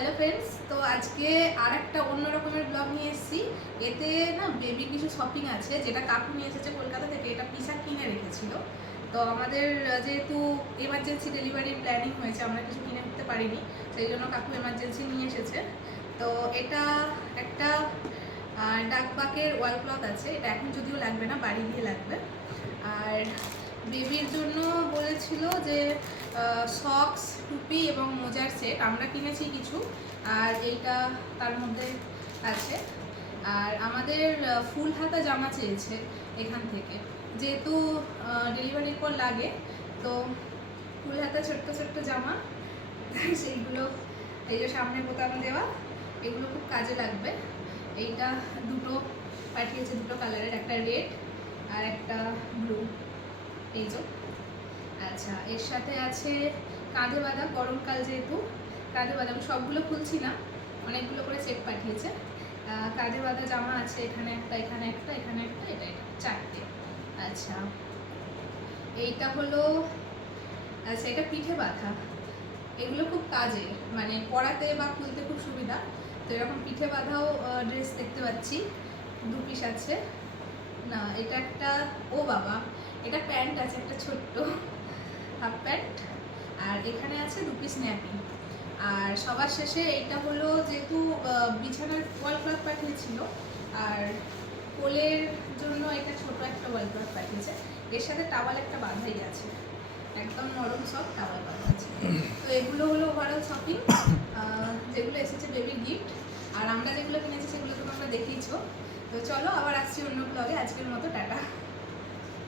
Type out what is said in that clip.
Hello friends, তো আজকে আর একটা অন্য রকমের ব্লগ নিয়ে এসেছি। এতে না বেবির কিছু শপিং আছে, যেটা কাকু নিয়ে এসেছে কলকাতা থেকে। এটা পিসা কিনে রেখেছিল। তো আমাদের যেহেতু এমার্জেন্সি ডেলিভারির প্ল্যানিং হয়েছে, আমরা কিছু কিনে উঠতে পারিনি, সেই জন্য কাকু এমার্জেন্সি নিয়ে এসেছে। তো এটা একটা ডাকবাকের ওয়াল ক্লথ আছে। এটা এখন যদিও লাগবে না, বাড়ি গিয়ে লাগবে। আর বেবির জন্য বলেছিল যে সক্স, টুপি এবং মোজার সেট আমরা কিনেছি কিছু, আর এইটা তার মধ্যে আছে। আর আমাদের ফুল হাতা জামা চেয়েছে এখান থেকে, যেহেতু ডেলিভারির পর লাগে। তো ফুল হাতা ছোট্ট ছোট্ট জামা, সেইগুলো এই যে সামনে বোতাম দেওয়া, এগুলো খুব কাজে লাগবে। এইটা দুটো পাঠিয়েছে, দুটো কালারের, একটা রেড আর একটা ব্লু। এই যে আচ্ছা, এর সাথে আছে কাঁধে বাঁধা, গরমকাল যেহেতু কাঁধে বাঁধা, আমি সবগুলো খুলছি না, অনেকগুলো করে সেট পাঠিয়েছে। কাঁধে বাঁধা জামা আছে, এখানে একটা, এখানে একটা, এখানে একটা, এটা চারটে। আচ্ছা, এইটা হলো, আচ্ছা এটা পিঠে বাঁধা। এগুলো খুব কাজে, মানে পরাতে বা খুলতে খুব সুবিধা। তো এরকম পিঠে বাঁধাও ড্রেস দেখতে পাচ্ছি, দু পিস আছে। না, এটা একটা, ও বাবা, এটা প্যান্ট আছে, একটা ছোট্ট হাফ প্যান্ট। আর এখানে আছে দু পিস ন্যাপি। আর সবার শেষে এইটা হলো, যেহেতু বিছানার ওয়াল ক্লথ পাঠিয়েছিল, আর কোলের জন্য এটা ছোট একটা ওয়াল ক্লথ পাঠিয়েছে। এর সাথে টাওয়াল একটা বাঁধাই আছে, একদম নরম সব টাওয়াল বাঁধা আছে। তো এগুলো হলো ওভারঅল শপিং, যেগুলো এসেছে বেবির গিফট। আর আমরা যেগুলো কিনেছি সেগুলো তো তোমরা দেখেইছো। তো চলো, আবার আসছি অন্য ব্লগে। আজকের মতো টাটা।